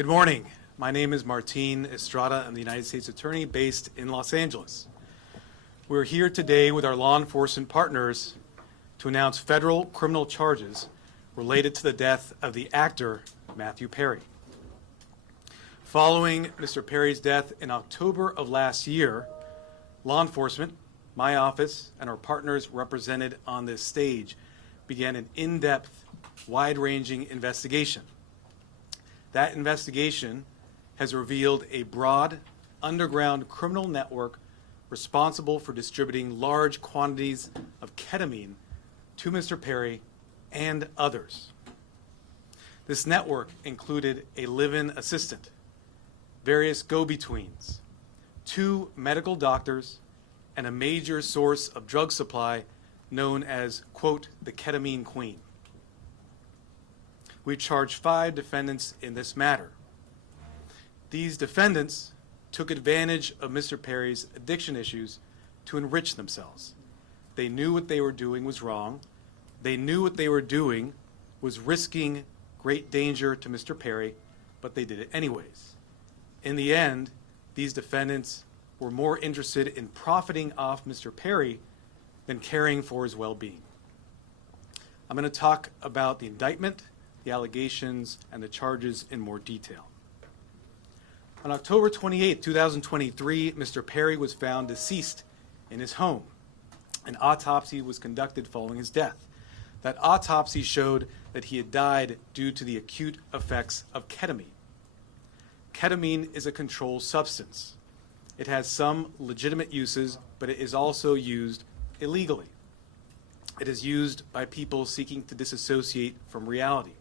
Good morning. My name is Martin Estrada. I'm the United States Attorney based in Los Angeles. We're here today with our law enforcement partners to announce federal criminal charges related to the death of the actor Matthew Perry. Following Mr. Perry's death in October of last year, law enforcement, my office, and our partners represented on this stage began an in-depth, wide-ranging investigation. That investigation has revealed a broad, underground criminal network responsible for distributing large quantities of ketamine to Mr. Perry and others. This network included a live-in assistant, various go-betweens, 2 medical doctors, and a major source of drug supply known as, quote, the ketamine queen. We charged 5 defendants in this matter. These defendants took advantage of Mr. Perry's addiction issues to enrich themselves. They knew what they were doing was wrong. They knew what they were doing was risking great danger to Mr. Perry, but they did it anyways. In the end, these defendants were more interested in profiting off Mr. Perry than caring for his well-being. I'm going to talk about the indictment, the allegations, and the charges in more detail. On October 28, 2023, Mr. Perry was found deceased in his home. An autopsy was conducted following his death. That autopsy showed that he had died due to the acute effects of ketamine. Ketamine is a controlled substance. It has some legitimate uses, but it is also used illegally. It is used by people seeking to disassociate from reality.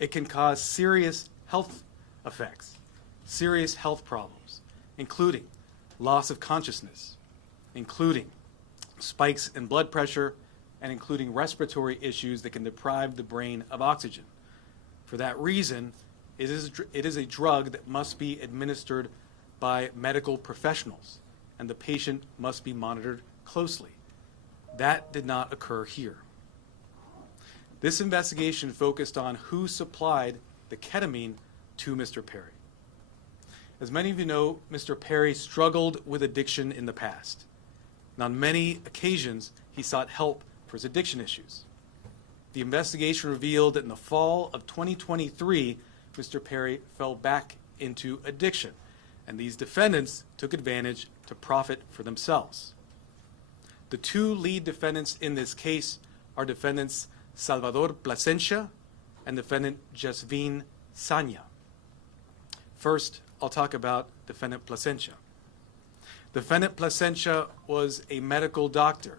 It can cause serious health effects, serious health problems, including loss of consciousness, including spikes in blood pressure, and including respiratory issues that can deprive the brain of oxygen. For that reason, it is a drug that must be administered by medical professionals, and the patient must be monitored closely. That did not occur here. This investigation focused on who supplied the ketamine to Mr. Perry. As many of you know, Mr. Perry struggled with addiction in the past. And on many occasions, he sought help for his addiction issues. The investigation revealed that in the fall of 2023, Mr. Perry fell back into addiction, and these defendants took advantage to profit for themselves. The 2 lead defendants in this case are defendants Salvador Plasencia and defendant Jasvin Sanya. First, I'll talk about defendant Plasencia. Defendant Plasencia was a medical doctor.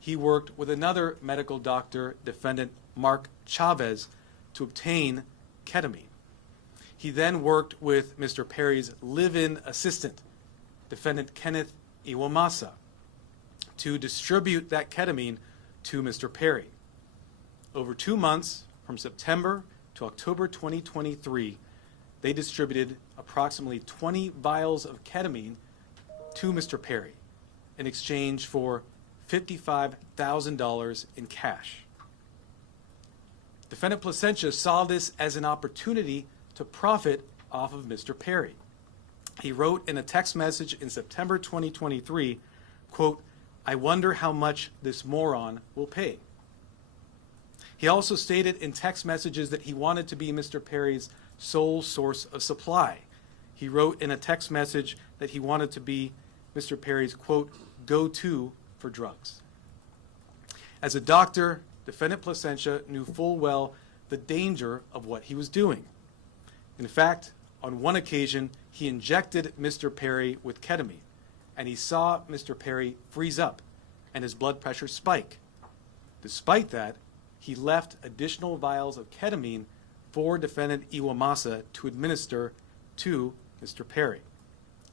He worked with another medical doctor, defendant Mark Chavez, to obtain ketamine. He then worked with Mr. Perry's live-in assistant, defendant Kenneth Iwamasa, to distribute that ketamine to Mr. Perry. Over 2 months, from September to October 2023, they distributed approximately 20 vials of ketamine to Mr. Perry in exchange for $55,000 in cash. Defendant Plasencia saw this as an opportunity to profit off of Mr. Perry. He wrote in a text message in September 2023, quote, "I wonder how much this moron will pay." He also stated in text messages that he wanted to be Mr. Perry's sole source of supply. He wrote in a text message that he wanted to be Mr. Perry's, quote, go-to for drugs. As a doctor, defendant Plasencia knew full well the danger of what he was doing. In fact, on one occasion, he injected Mr. Perry with ketamine, and he saw Mr. Perry freeze up and his blood pressure spike. Despite that, he left additional vials of ketamine for defendant Iwamasa to administer to Mr. Perry.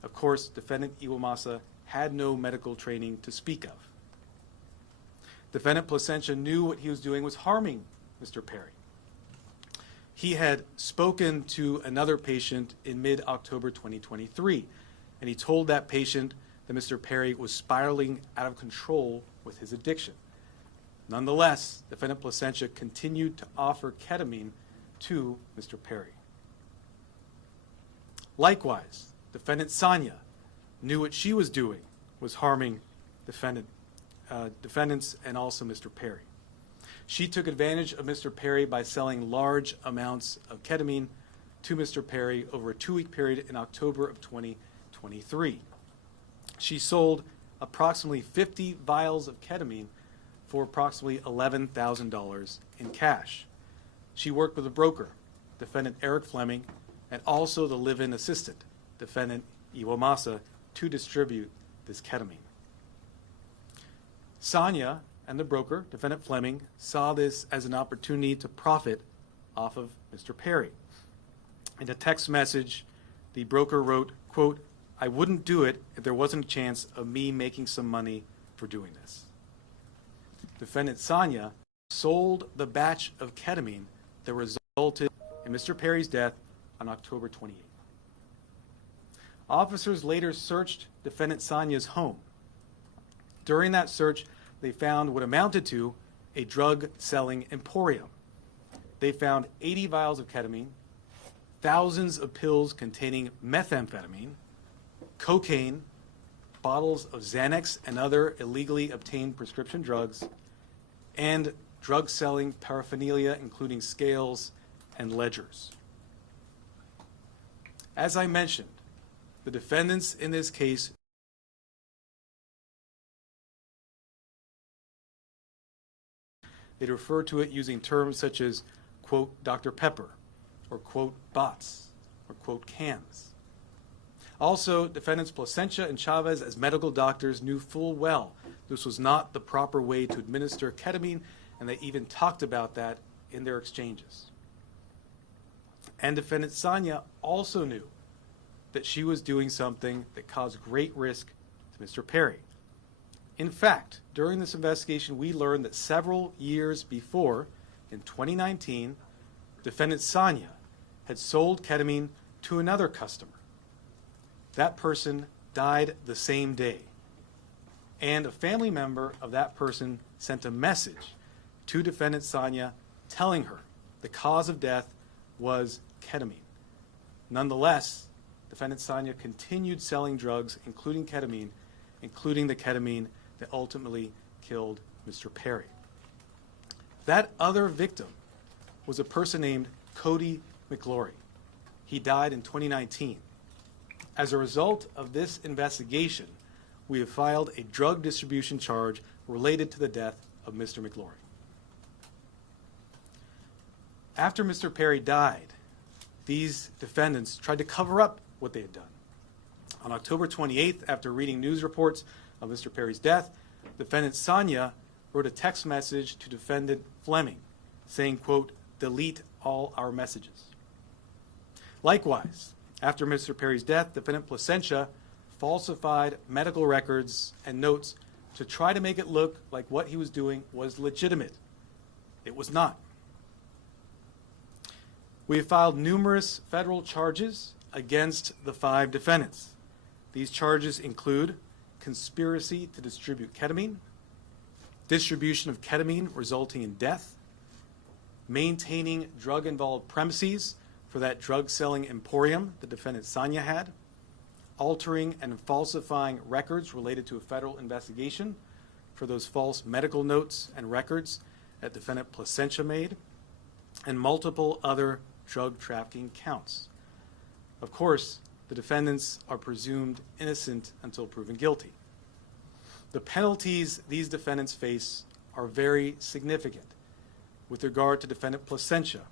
Of course, defendant Iwamasa had no medical training to speak of. Defendant Plasencia knew what he was doing was harming Mr. Perry. He had spoken to another patient in mid-October 2023, and he told that patient that Mr. Perry was spiraling out of control with his addiction. Nonetheless, defendant Plasencia continued to offer ketamine to Mr. Perry. Likewise, defendant Sonia knew what she was doing was harming defendants and also Mr. Perry. She took advantage of Mr. Perry by selling large amounts of ketamine to Mr. Perry over a 2-week period in October of 2023. She sold approximately 50 vials of ketamine for approximately $11,000 in cash. She worked with a broker, defendant Eric Fleming, and also the live-in assistant, defendant Iwamasa, to distribute this ketamine. Sonia and the broker, defendant Fleming, saw this as an opportunity to profit off of Mr. Perry. In a text message, the broker wrote, quote, "I wouldn't do it if there wasn't a chance of me making some money for doing this." Defendant Sonia sold the batch of ketamine that resulted in Mr. Perry's death on October 28th. Officers later searched defendant Sonia's home. During that search, they found what amounted to a drug-selling emporium. They found 80 vials of ketamine, thousands of pills containing methamphetamine, cocaine, bottles of Xanax and other illegally obtained prescription drugs, and drug-selling paraphernalia, including scales and ledgers. As I mentioned, the defendants in this case they refer to it using terms such as, quote, Dr. Pepper, or quote, bots, or quote, cans. Also, defendants Placentia and Chavez, as medical doctors, knew full well this was not the proper way to administer ketamine, and they even talked about that in their exchanges. And defendant Sonia also knew that she was doing something that caused great risk to Mr. Perry. In fact, during this investigation, we learned that several years before, in 2019, defendant Sonia had sold ketamine to another customer. That person died the same day, and a family member of that person sent a message to defendant Sonia telling her the cause of death was ketamine. Nonetheless, defendant Sonia continued selling drugs, including the ketamine that ultimately killed Mr. Perry. That other victim was a person named Cody McLaury. He died in 2019. As a result of this investigation, we have filed a drug distribution charge related to the death of Mr. McLaury. After Mr. Perry died, these defendants tried to cover up what they had done. On October 28th, after reading news reports of Mr. Perry's death, defendant Sonia wrote a text message to defendant Fleming saying, quote, delete all our messages. Likewise, after Mr. Perry's death, defendant Placentia falsified medical records and notes to try to make it look like what he was doing was legitimate. It was not. We have filed numerous federal charges against the 5 defendants. These charges include conspiracy to distribute ketamine, distribution of ketamine resulting in death, maintaining drug-involved premises for that drug-selling emporium the defendant Sonia had, altering and falsifying records related to a federal investigation for those false medical notes and records that defendant Placentia made, and multiple other drug trafficking counts. Of course, the defendants are presumed innocent until proven guilty. The penalties these defendants face are very significant. With regard to defendant Placentia,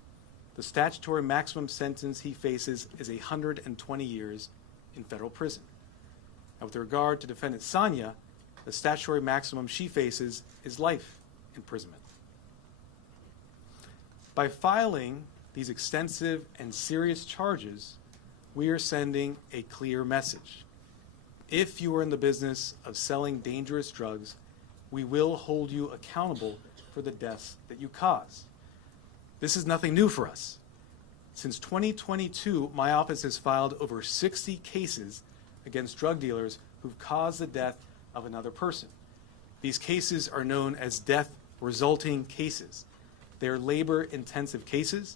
the statutory maximum sentence he faces is 120 years in federal prison. And with regard to defendant Sonia, the statutory maximum she faces is life imprisonment. By filing these extensive and serious charges, we are sending a clear message. If you are in the business of selling dangerous drugs, we will hold you accountable for the deaths that you cause. This is nothing new for us. Since 2022, my office has filed over 60 cases against drug dealers who've caused the death of another person. These cases are known as death resulting cases. They are labor-intensive cases,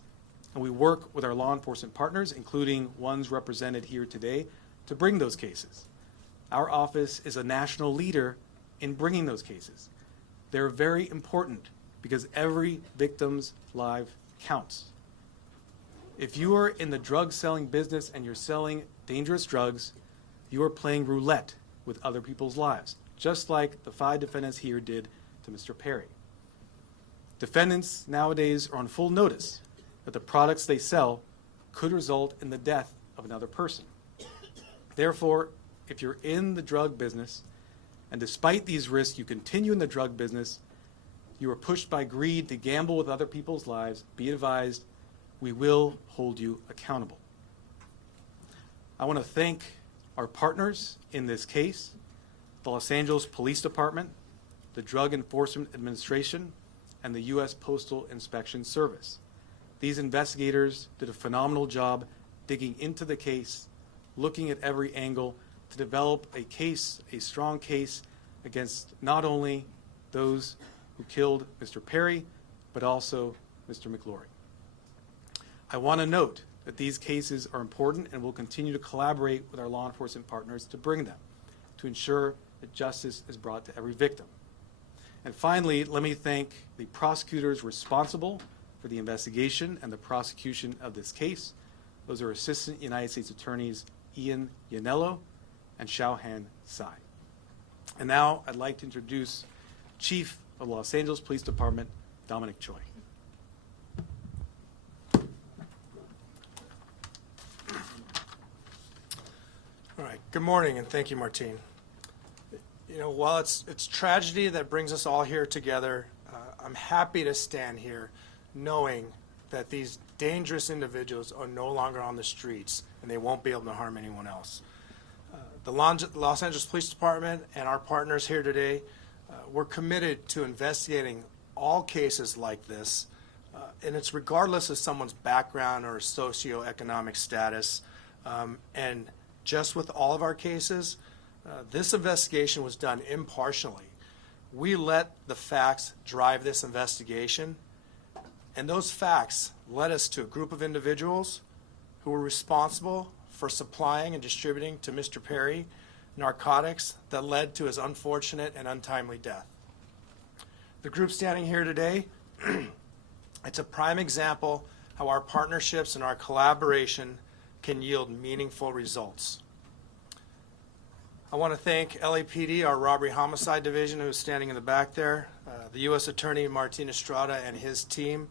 and we work with our law enforcement partners, including ones represented here today, to bring those cases. Our office is a national leader in bringing those cases. They're very important because every victim's life counts. If you are in the drug selling business and you're selling dangerous drugs, you are playing roulette with other people's lives, just like the 5 defendants here did to Mr. Perry. Defendants nowadays are on full notice that the products they sell could result in the death of another person. Therefore, if you're in the drug business, and despite these risks you continue in the drug business, you are pushed by greed to gamble with other people's lives, be advised, we will hold you accountable. I want to thank our partners in this case, the Los Angeles Police Department, the Drug Enforcement Administration, and the U.S. Postal Inspection Service. These investigators did a phenomenal job digging into the case, looking at every angle to develop a case, a strong case, against not only those who killed Mr. Perry, but also Mr. McLaury. I want to note that these cases are important and we'll continue to collaborate with our law enforcement partners to bring them, to ensure that justice is brought to every victim. And finally, let me thank the prosecutors responsible for the investigation and the prosecution of this case. Those are Assistant United States Attorneys Ian Yanello and Xiaohan Tsai. And now I'd like to introduce Chief of the Los Angeles Police Department, Dominic Choi. All right, good morning and thank you, Martine. You know, while it's tragedy that brings us all here together, I'm happy to stand here knowing that these dangerous individuals are no longer on the streets and they won't be able to harm anyone else. The Los Angeles Police Department and our partners here today, we're committed to investigating all cases like this, and it's regardless of someone's background or socioeconomic status. And just with all of our cases, this investigation was done impartially. We let the facts drive this investigation, and those facts led us to a group of individuals who were responsible for supplying and distributing to Mr. Perry narcotics that led to his unfortunate and untimely death. The group standing here today, it's a prime example how our partnerships and our collaboration can yield meaningful results. I want to thank LAPD, our Robbery Homicide Division, who's standing in the back there, the U.S. Attorney Martin Estrada and his team,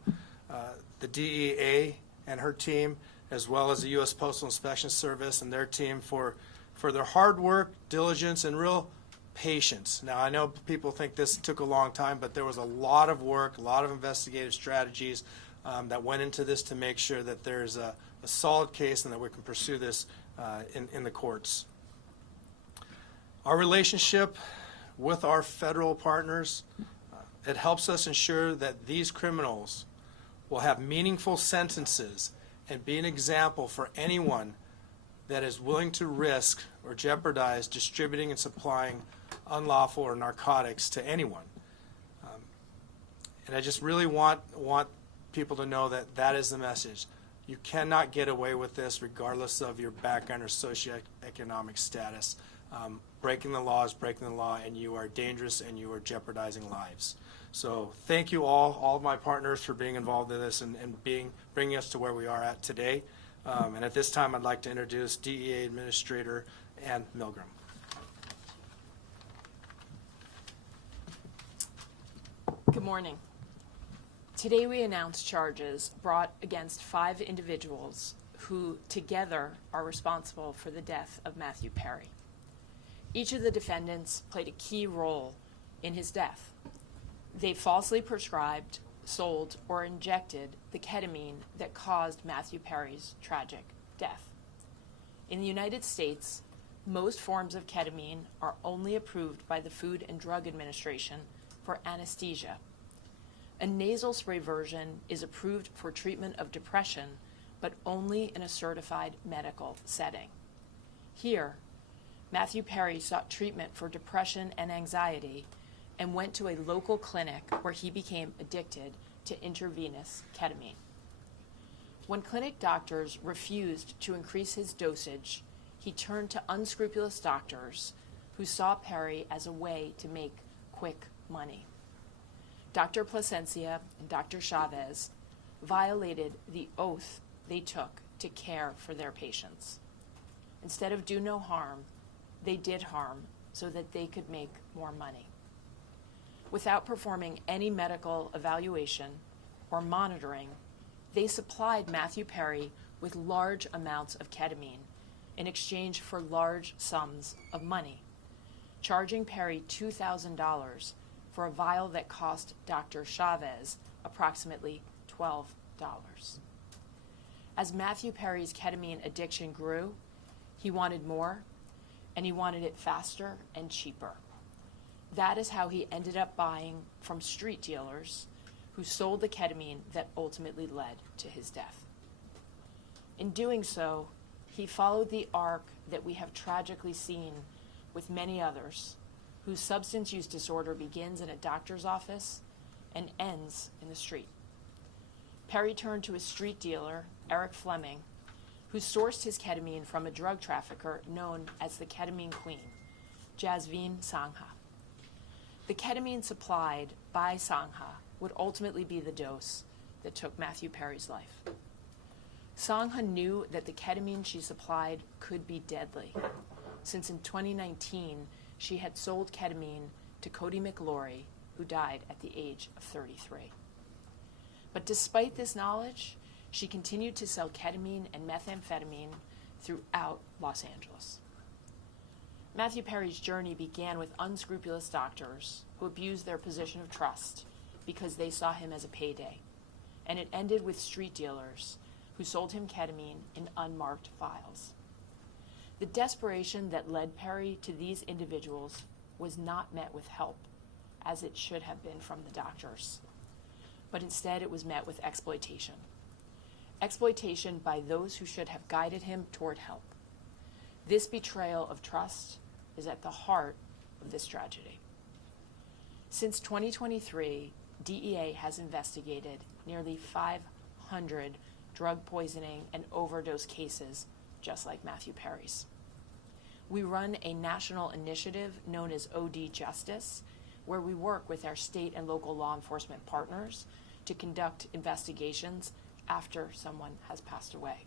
the DEA and her team, as well as the U.S. Postal Inspection Service and their team for their hard work, diligence, and real patience. Now, I know people think this took a long time, but there was a lot of work, a lot of investigative strategies that went into this to make sure that there's a solid case and that we can pursue this in the courts. Our relationship with our federal partners, it helps us ensure that these criminals will have meaningful sentences and be an example for anyone that is willing to risk or jeopardize distributing and supplying unlawful or narcotics to anyone. And I just really want people to know that that is the message. You cannot get away with this regardless of your background or socioeconomic status. Breaking the law is breaking the law, and you are dangerous and you are jeopardizing lives. So thank you all of my partners for being involved in this and bringing us to where we are at today. And at this time, I'd like to introduce DEA Administrator Ann Milgram. Good morning. Today we announce charges brought against 5 individuals who together are responsible for the death of Matthew Perry. Each of the defendants played a key role in his death. They falsely prescribed, sold, or injected the ketamine that caused Matthew Perry's tragic death. In the United States, most forms of ketamine are only approved by the Food and Drug Administration for anesthesia. A nasal spray version is approved for treatment of depression, but only in a certified medical setting. Here, Matthew Perry sought treatment for depression and anxiety and went to a local clinic where he became addicted to intravenous ketamine. When clinic doctors refused to increase his dosage, he turned to unscrupulous doctors who saw Perry as a way to make quick money. Dr. Plasencia and Dr. Chavez violated the oath they took to care for their patients. Instead of do no harm, they did harm so that they could make more money. Without performing any medical evaluation or monitoring, they supplied Matthew Perry with large amounts of ketamine in exchange for large sums of money, charging Perry $2,000 for a vial that cost Dr. Chavez approximately $12. As Matthew Perry's ketamine addiction grew, he wanted more, and he wanted it faster and cheaper. That is how he ended up buying from street dealers who sold the ketamine that ultimately led to his death. In doing so, he followed the arc that we have tragically seen with many others, whose substance use disorder begins in a doctor's office and ends in the street. Perry turned to a street dealer, Eric Fleming, who sourced his ketamine from a drug trafficker known as the Ketamine Queen, Jasveen Sangha. The ketamine supplied by Sangha would ultimately be the dose that took Matthew Perry's life. Sangha knew that the ketamine she supplied could be deadly, since in 2019 she had sold ketamine to Cody McLaury, who died at the age of 33. But despite this knowledge, she continued to sell ketamine and methamphetamine throughout Los Angeles. Matthew Perry's journey began with unscrupulous doctors who abused their position of trust because they saw him as a payday, and it ended with street dealers who sold him ketamine in unmarked vials. The desperation that led Perry to these individuals was not met with help, as it should have been from the doctors, but instead it was met with exploitation. Exploitation by those who should have guided him toward help. This betrayal of trust is at the heart of this tragedy. Since 2023, DEA has investigated nearly 500 drug poisoning and overdose cases just like Matthew Perry's. We run a national initiative known as OD Justice, where we work with our state and local law enforcement partners to conduct investigations after someone has passed away.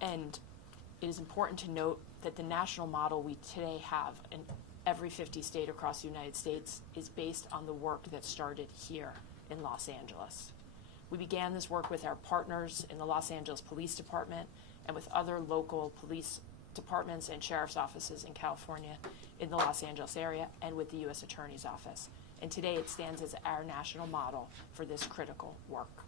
And it is important to note that the national model we today have in every 50 state across the United States is based on the work that started here in Los Angeles. We began this work with our partners in the Los Angeles Police Department and with other local police departments and sheriff's offices in California, in the Los Angeles area, and with the U.S. Attorney's Office. And today it stands as our national model for this critical work.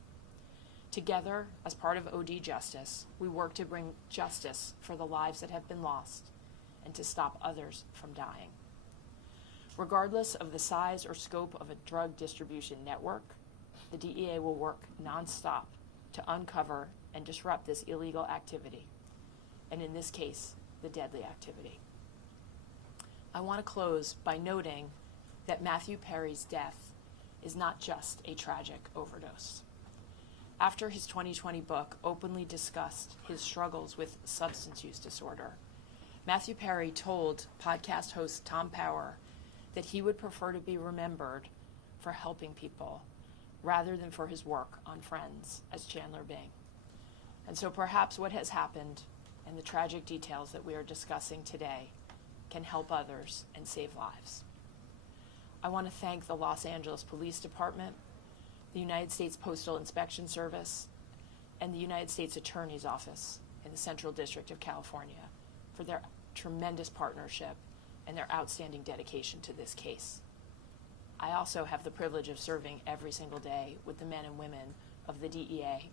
Together, as part of OD Justice, we work to bring justice for the lives that have been lost and to stop others from dying. Regardless of the size or scope of a drug distribution network, the DEA will work nonstop to uncover and disrupt this illegal activity, and in this case, the deadly activity. I want to close by noting that Matthew Perry's death is not just a tragic overdose. After his 2020 book openly discussed his struggles with substance use disorder, Matthew Perry told podcast host Tom Power that he would prefer to be remembered for helping people rather than for his work on Friends as Chandler Bing. And so perhaps what has happened and the tragic details that we are discussing today can help others and save lives. I want to thank the Los Angeles Police Department, the United States Postal Inspection Service, and the United States Attorney's Office in the Central District of California for their tremendous partnership and their outstanding dedication to this case. I also have the privilege of serving every single day with the men and women of the DEA,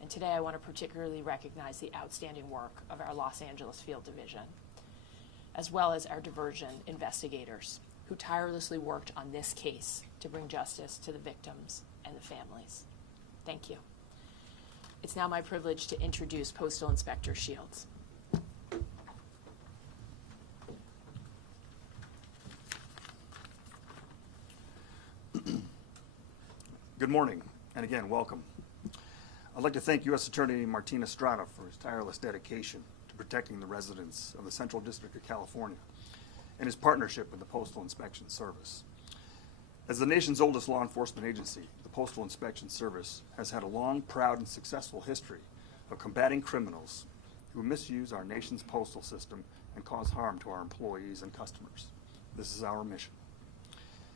and today I want to particularly recognize the outstanding work of our Los Angeles Field Division, as well as our diversion investigators who tirelessly worked on this case to bring justice to the victims and the families. Thank you. It's now my privilege to introduce Postal Inspector Shields. Good morning, and again, welcome. I'd like to thank U.S. Attorney Martin Estrada for his tireless dedication to protecting the residents of the Central District of California and his partnership with the Postal Inspection Service. As the nation's oldest law enforcement agency, the Postal Inspection Service has had a long, proud, and successful history of combating criminals who misuse our nation's postal system and cause harm to our employees and customers. This is our mission.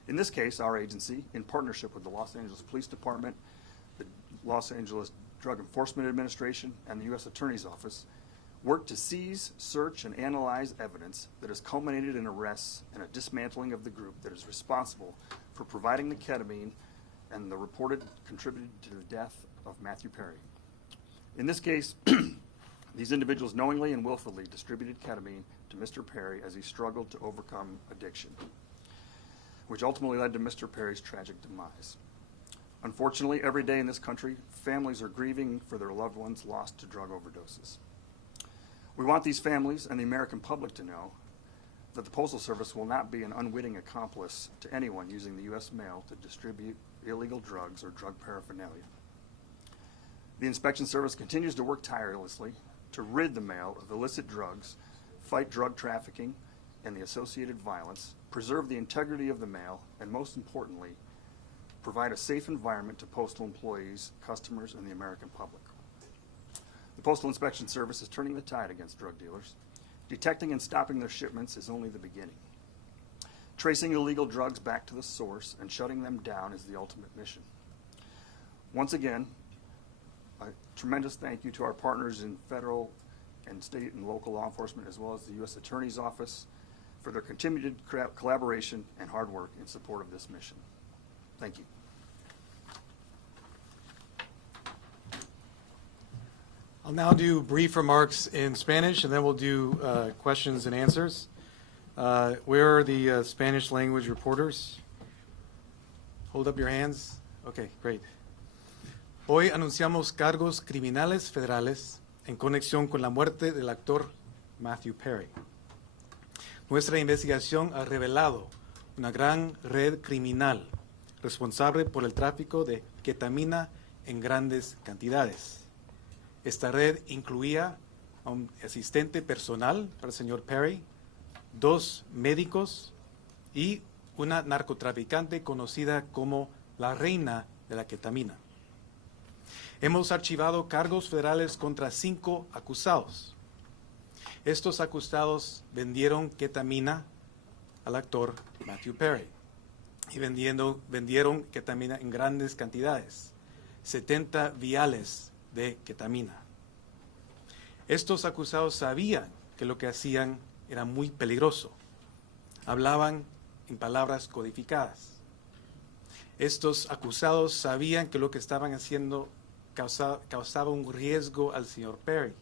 In this case, our agency, in partnership with the Los Angeles Police Department, the Los Angeles Drug Enforcement Administration, and the U.S. Attorney's Office, worked to seize, search, and analyze evidence that has culminated in arrests and a dismantling of the group that is responsible for providing the ketamine and the reported contributed to the death of Matthew Perry. In this case, these individuals knowingly and willfully distributed ketamine to Mr. Perry as he struggled to overcome addiction, which ultimately led to Mr. Perry's tragic demise. Unfortunately, every day in this country, families are grieving for their loved ones lost to drug overdoses. We want these families and the American public to know that the Postal Service will not be an unwitting accomplice to anyone using the U.S. mail to distribute illegal drugs or drug paraphernalia. The Inspection Service continues to work tirelessly to rid the mail of illicit drugs, fight drug trafficking and the associated violence, preserve the integrity of the mail, and most importantly, provide a safe environment to postal employees, customers, and the American public. The Postal Inspection Service is turning the tide against drug dealers. Detecting and stopping their shipments is only the beginning. Tracing illegal drugs back to the source and shutting them down is the ultimate mission. Once again, a tremendous thank you to our partners in federal and state and local law enforcement, as well as the U.S. Attorney's Office, for their continued collaboration and hard work in support of this mission. Thank you. I'll now do brief remarks in Spanish, and then we'll do questions and answers. Where are the Spanish language reporters? Hold up your hands. Okay, great. Hoy anunciamos cargos criminales federales en conexión con la muerte del actor Matthew Perry. Nuestra investigación ha revelado una gran red criminal responsable por el tráfico de ketamina en grandes cantidades. Esta red incluía a un asistente personal para el señor Perry, 2 médicos y una narcotraficante conocida como la reina de la ketamina. Hemos archivado cargos federales contra 5 acusados. Estos acusados vendieron ketamina al actor Matthew Perry y vendieron ketamina en grandes cantidades, 70 viales de ketamina. Estos acusados sabían que lo que hacían era muy peligroso. Hablaban en palabras codificadas. Estos acusados sabían que lo que estaban haciendo causaba un riesgo al señor Perry.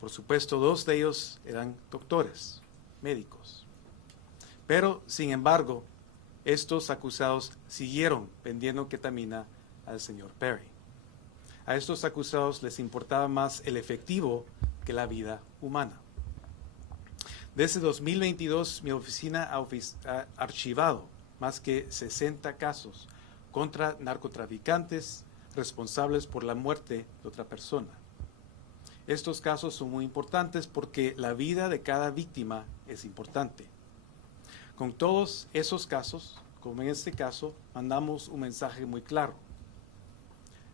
Por supuesto, 2 de ellos eran doctores, médicos. Pero, sin embargo, estos acusados siguieron vendiendo ketamina al señor Perry. A estos acusados les importaba más el efectivo que la vida humana. Desde 2022, mi oficina ha archivado más que 60 casos contra narcotraficantes responsables por la muerte de otra persona. Estos casos son muy importantes porque la vida de cada víctima es importante. Con todos esos casos, como en este caso, mandamos un mensaje muy claro.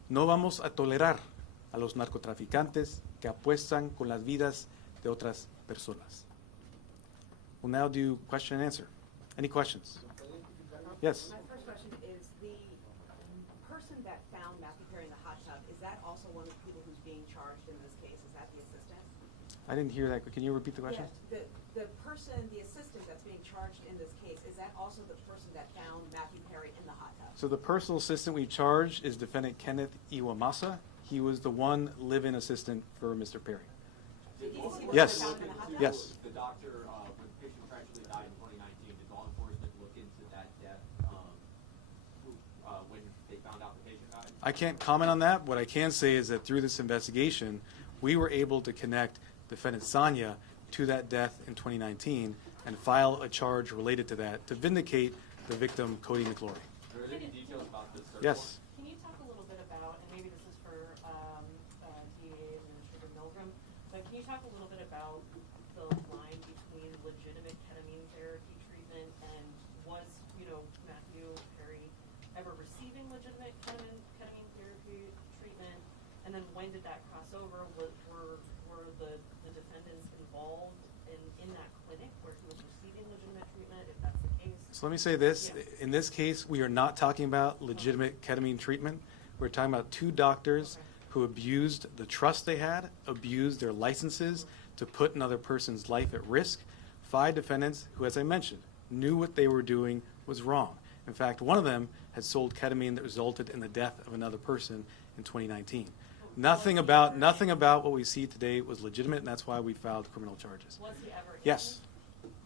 No vamos a tolerar a los narcotraficantes que apuestan con las vidas de otras personas. We'll now do question and answer. Any questions? Yes. My first question is, the person that found Matthew Perry in the hot tub, is that also one of the people who's being charged in this case? Is that the assistant? I didn't hear that. Can you repeat the question? Yes, the person, the assistant that's being charged in this case, is that also the person that found Matthew Perry in the hot tub? So the personal assistant we charged is defendant Kenneth Iwamasa. He was the one live-in assistant for Mr. Perry. Is he the one Yes. that found him in the hot tub? Yes. The doctor, when the patient tragically died in 2019, did law enforcement look into that death when they found out the patient died? I can't comment on that. What I can say is that through this investigation, we were able to connect defendant Sanya to that death in 2019 and file a charge related to that to vindicate the victim, Cody McLaury. Are there any details about this search Yes. Can you talk a little bit about, and maybe this is for can you talk a little bit about the line between legitimate ketamine therapy treatment and was, Matthew Perry ever receiving legitimate ketamine therapy treatment? And then when did that cross over? Were the defendants involved in that clinic where he was receiving legitimate treatment, if that's the case? So let me say this. Yeah. In this case, we are not talking about legitimate ketamine treatment. We're talking about two doctors who abused the trust they had, abused their licenses to put another person's life at risk. 5 defendants who, as I mentioned, knew what they were doing was wrong. In fact, one of them had sold ketamine that resulted in the death of another person in 2019. Nothing about what we see today was legitimate, and that's why we filed criminal charges. Was he ever in? Yes.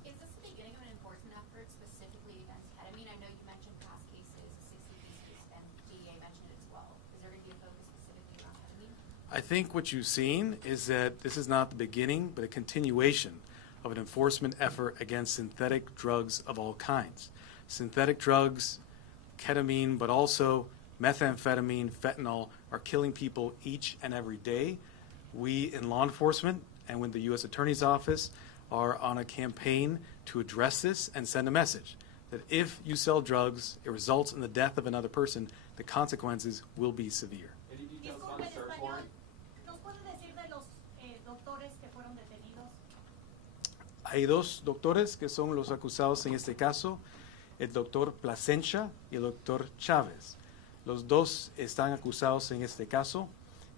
Is this the beginning of an enforcement effort specifically against ketamine? I know you mentioned past cases, the 60 case, and DEA mentioned it as well. Is there going to be a focus specifically around ketamine? I think what you've seen is that this is not the beginning, but a continuation of an enforcement effort against synthetic drugs of all kinds. Synthetic drugs, ketamine, but also methamphetamine, fentanyl, are killing people each and every day. We in law enforcement and with the U.S. Attorney's Office are on a campaign to address this and send a message that if you sell drugs, it results in the death of another person, the consequences will be severe. Any details about the search warrant? ¿Nos puede decir de los doctores que fueron detenidos? Hay 2 doctores que son los acusados en este caso, el doctor Plasencia y el doctor Chávez. Los 2 están acusados en este caso.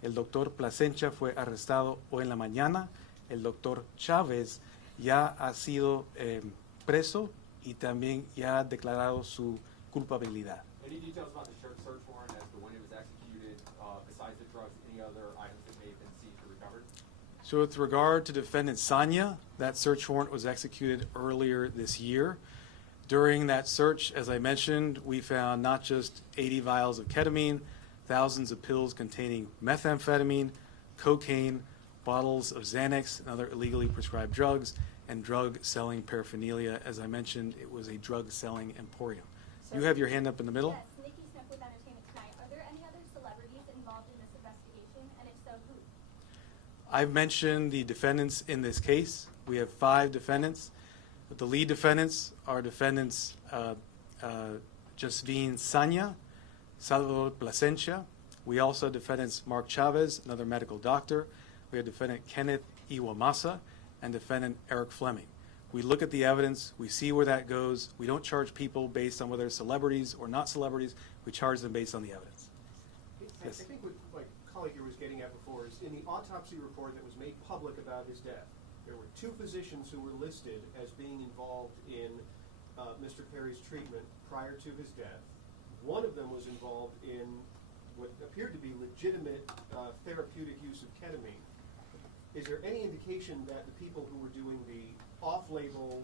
El doctor Plasencia fue arrestado hoy en la mañana. El doctor Chávez ya ha sido preso y también ya ha declarado su culpabilidad. Any details about the search warrant as to when it was executed, besides the drugs, any other items that may have been seized or recovered? So with regard to defendant Sanya, that search warrant was executed earlier this year. During that search, as I mentioned, we found not just 80 vials of ketamine, thousands of pills containing methamphetamine, cocaine, bottles of Xanax and other illegally prescribed drugs, and drug-selling paraphernalia. As I mentioned, it was a drug-selling emporium. You have your hand up in the middle. Yes, Nikki Smith with Entertainment Tonight. Are there any other celebrities involved in this investigation, and if so, who? I've mentioned the defendants in this case. We have 5 defendants. The lead defendants are defendants Jasvine Sanya, Salvador Plasencia. We also have defendants Mark Chavez, another medical doctor. We have defendant Kenneth Iwamasa and defendant Eric Fleming. We look at the evidence. We see where that goes. We don't charge people based on whether they're celebrities or not celebrities. We charge them based on the evidence. Yes. I think what my colleague here was getting at before is in the autopsy report that was made public about his death, there were 2 physicians who were listed as being involved in Mr. Perry's treatment prior to his death. One of them was involved in what appeared to be legitimate therapeutic use of ketamine. Is there any indication that the people who were doing the off-label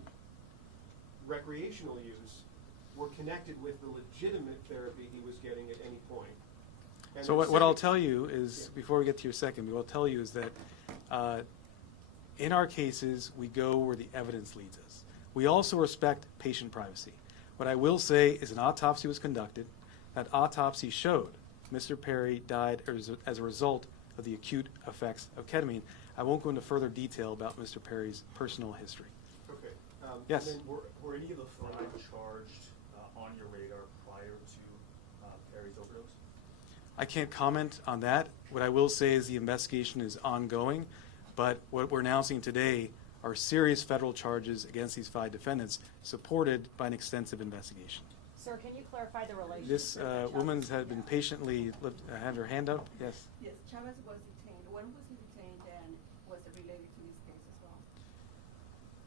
recreational use were connected with the legitimate therapy he was getting at any point? And So then what I'll second- tell you is, before we get to your second, what I'll tell you is that in our cases, we go where the evidence leads us. We also respect patient privacy. What I will say is an autopsy was conducted. That autopsy showed Mr. Perry died as a result of the acute effects of ketamine. I won't go into further detail about Mr. Perry's personal history. Okay. Yes. And then Were any of the 5 charged on your radar prior to Perry's overdose? I can't comment on that. What I will say is the investigation is ongoing, but what we're announcing today are serious federal charges against these 5 defendants, supported by an extensive investigation. Sir, can you clarify the relationship? This woman has been patiently had her hand up. Yes. Yes, Chavez was detained. When was he detained, and was it related to this case as well?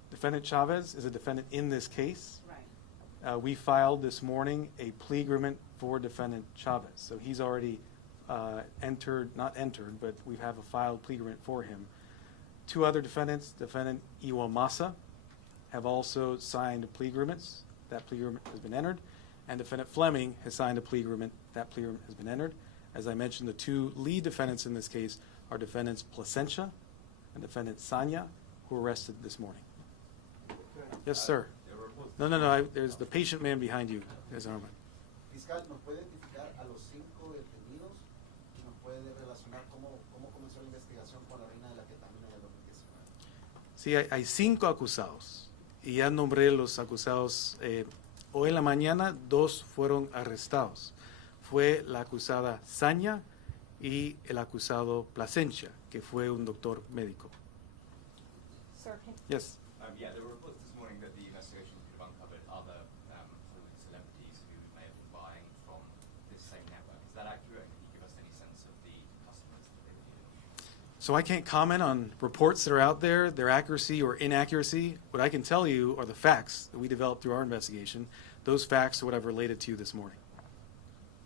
Defendant Chavez is a defendant in this case. Right. We filed this morning a plea agreement for defendant Chavez. So he's already not entered, but we have a filed plea agreement for him. 2 other defendants, defendant Iwamasa, have also signed plea agreements. That plea agreement has been entered. And defendant Fleming has signed a plea agreement. That plea agreement has been entered. As I mentioned, the 2 lead defendants in this case are defendants Plasencia and defendant Sanya, who were arrested this morning. Yes, sir. No. There's the patient man behind you. There's Armand. Fiscal, ¿nos puede identificar a los 5 detenidos y nos puede relacionar cómo comenzó la investigación con la reina de la ketamina del 2019? Sí, hay 5 acusados y ya nombré los acusados. Hoy en la mañana 2 fueron arrestados. Fue la acusada Saña y el acusado Plasencia, que fue un doctor médico. Sir, can, Yes. Yeah, there were reports this morning that the investigation could have uncovered other Hollywood celebrities who may have been buying from this same network. Is that accurate? Can you give us any sense of the customers that they were dealing with? So I can't comment on reports that are out there, their accuracy or inaccuracy. What I can tell you are the facts that we developed through our investigation. Those facts are what I've related to you this morning.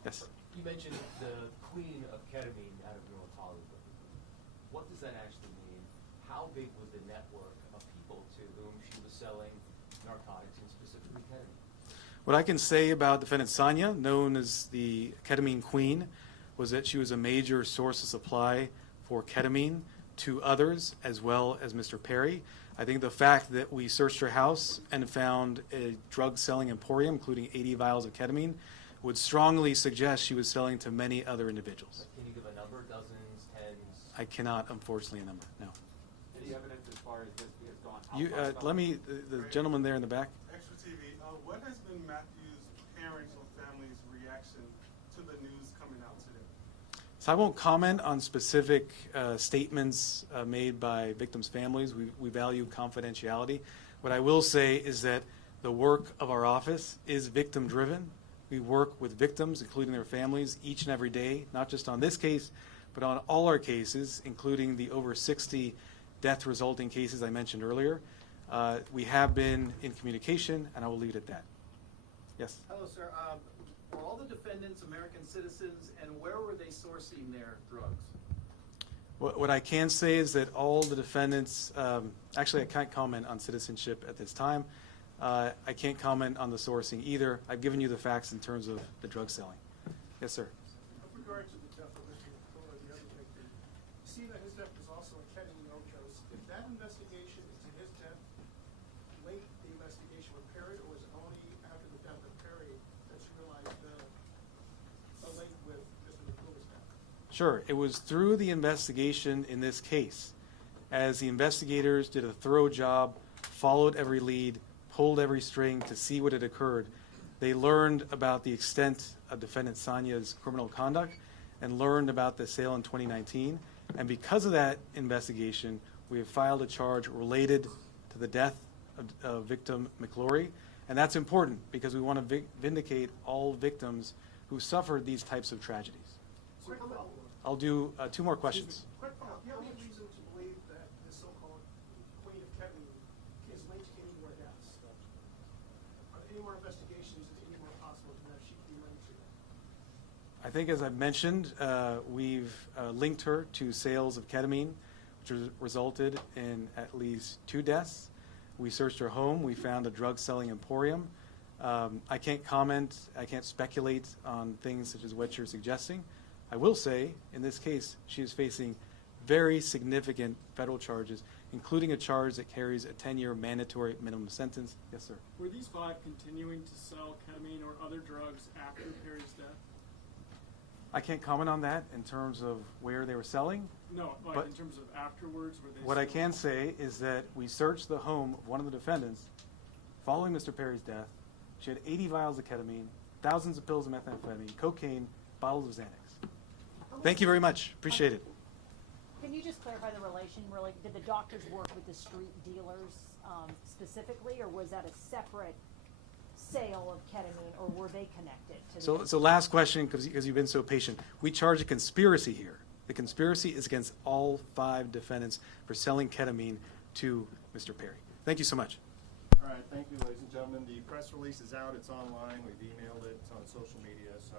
Yes. You mentioned the queen of ketamine out of North Hollywood. What does that actually mean? How big was the network of people to whom she was selling narcotics and specifically ketamine? What I can say about defendant Saña, known as the ketamine queen, was that she was a major source of supply for ketamine to others as well as Mr. Perry. I think the fact that we searched her house and found a drug-selling emporium, including 80 vials of ketamine, would strongly suggest she was selling to many other individuals. Can you give a number? Dozens, tens? I cannot, unfortunately, a number, no. Any evidence as far as this has gone? You, let me, the gentleman there in the back. Extra TV, what has been Matthew's parents or family's reaction to the news coming out today? So I won't comment on specific statements made by victims' families. We value confidentiality. What I will say is that the work of our office is victim-driven. We work with victims, including their families, each and every day, not just on this case, but on all our cases, including the over 60 death-resulting cases I mentioned earlier. We have been in communication, and I will leave it at that. Yes? Hello, sir. Were all the defendants American citizens, and where were they sourcing their drugs? What I can say is that all the defendants, actually I can't comment on citizenship at this time. I can't comment on the sourcing either. I've given you the facts in terms of the drug selling. Yes, sir. With regard to the death of Mr. McClure, the other victim, you see that his death was also a ketamine overdose. If that investigation into his death linked the investigation with Perry, or was it only after the death of Perry that you realized the link with Mr. McClure's death? Sure. It was through the investigation in this case, as the investigators did a thorough job, followed every lead, pulled every string to see what had occurred. They learned about the extent of defendant Saña's criminal conduct and learned about the sale in 2019. And because of that investigation, we have filed a charge related to the death of victim McClure. And that's important because we want to vindicate all victims who suffered these types of tragedies. Quick follow-up. I'll do 2 more questions. Quick follow-up. Do you have any reason to believe that this so-called queen of ketamine is linked to any more deaths? Are there any more investigations? Is it any more possible that she could be linked to that? I think, as I've mentioned, we've linked her to sales of ketamine, which resulted in at least 2 deaths. We searched her home. We found a drug-selling emporium. I can't comment. I can't speculate on things such as what you're suggesting. I will say, in this case, she is facing very significant federal charges, including a charge that carries a 10-year mandatory minimum sentence. Yes, sir. Were these 5 continuing to sell ketamine or other drugs after Perry's death? I can't comment on that in terms of where they were selling. No, but in terms of afterwards, were they what I still- can say is that we searched the home of one of the defendants following Mr. Perry's death. She had 80 vials of ketamine, thousands of pills of methamphetamine, cocaine, bottles of Xanax. Thank you very much. Appreciate it. can you just clarify the relation, really? Did the doctors work with the street dealers specifically, or was that a separate sale of ketamine, or were they connected to the... So last question, because you've been so patient. We charge a conspiracy here. The conspiracy is against all 5 defendants for selling ketamine to Mr. Perry. Thank you so much. All right, thank you, ladies and gentlemen. The press release is out. It's online. We've emailed it. It's on social media. So.